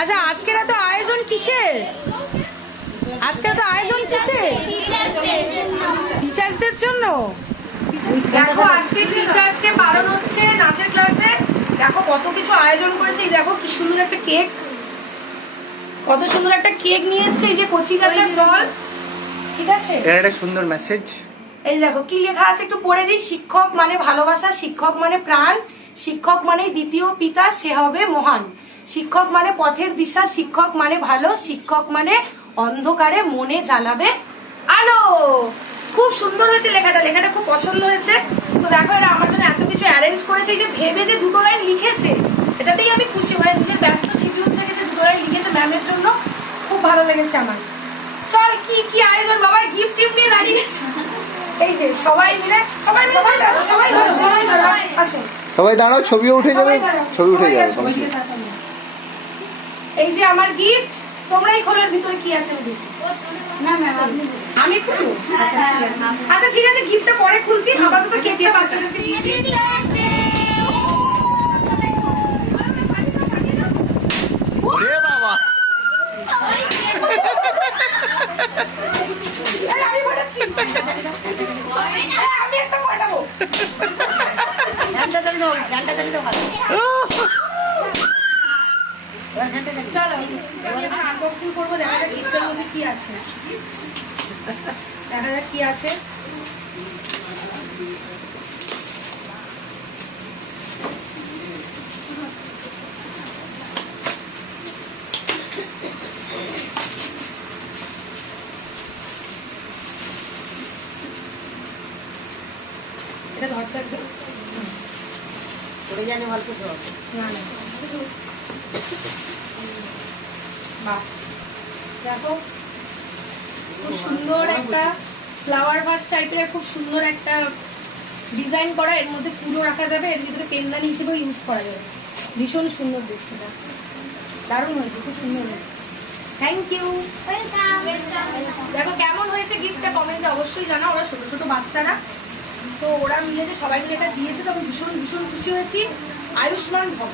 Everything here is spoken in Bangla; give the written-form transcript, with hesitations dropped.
আচ্ছা আজকের এত আয়োজন কিসের? আজকের এত আয়োজন কিসের? টিচার্সদের জন্য। দেখো আজকে টিচার্সকে বারণ হচ্ছে নাচের ক্লাসে। দেখো কত কিছু আয়োজন করেছে। এই দেখো কি সুন্দর একটা কেক, কত সুন্দর একটা কেক নিয়ে এসেছে। এই যে কচি গাছের দল, ঠিক আছে, এটা একটা সুন্দর মেসেজ। এই দেখো কি লেখা আছে একটু পড়ে দিই। শিক্ষক মানে ভালোবাসা, শিক্ষক মানে প্রাণ, শিক্ষক মানে দ্বিতীয় পিতা, সে হবে মহান, শিক্ষক মানে পথের দিশা, শিক্ষক মানে ভালো, শিক্ষক মানে অন্ধকারে মনে জ্বালাবে আলো। খুব সুন্দর হয়েছে লেখাটা, লেখাটা খুব পছন্দ হয়েছে। তো দেখো এটা আমার জন্য এত কিছু অ্যারেঞ্জ করেছে, এই যে ভেবে যে দুটো লাইন লিখেছে এটাতেই আমি খুশি। মানে নিজের ব্যস্ত শিডিউল থেকে যে দুটো লাইন লিখেছে ম্যামের জন্য, খুব ভালো লেগেছে আমার। চল কি কি আয়োজন বাবা, গিফট টিফট নিয়ে দাঁড়িয়ে গেছে। এই যে সবাই মিলে সবাই আসো, সবাই দাঁড়াও, ছবিও উঠে যাবে, ছবি উঠে যাবে। এই যে আমার গিফট, তোমরাই খোলার ভিতরে কি আছে না ম্যাম আমি খুলবো? আচ্ছা ঠিক আছে, গিফটটা পরে খুলছি, আপাতত কেকটা বাচ্চাদেরকে দিয়ে দিই। ওরে বাবা, আমি বানাচ্ছি, আমি একটা বানাবো। চলো এবার আনবক্সিং করবো, দেখা যাক গিফটের মধ্যে কি আছে, দেখা যাক কি আছে। এটা ধরতে পড়ে যায় না, অল্প ধর না না। বাহ, দেখো খুব সুন্দর একটা ফ্লাওয়ার ভাস টাইপের, খুব সুন্দর একটা ডিজাইন করা। এর মধ্যে ফুলও রাখা যাবে, এর ভিতরে পেনদানি হিসেবেও ইউজ করা যাবে। ভীষণ সুন্দর দেখতে, দারুণ হয়েছে, খুব সুন্দর হয়েছে। Thank you. দেখো কেমন হয়েছে গিফটটা কমেন্টে অবশ্যই জানাও। ওরা ছোট ছোট বাচ্চারা, তো ওরা মিলে যে সবাই মিলে এটা দিয়েছে তো আমি ভীষণ ভীষণ খুশি হয়েছি। আয়ুষ্মান ভব।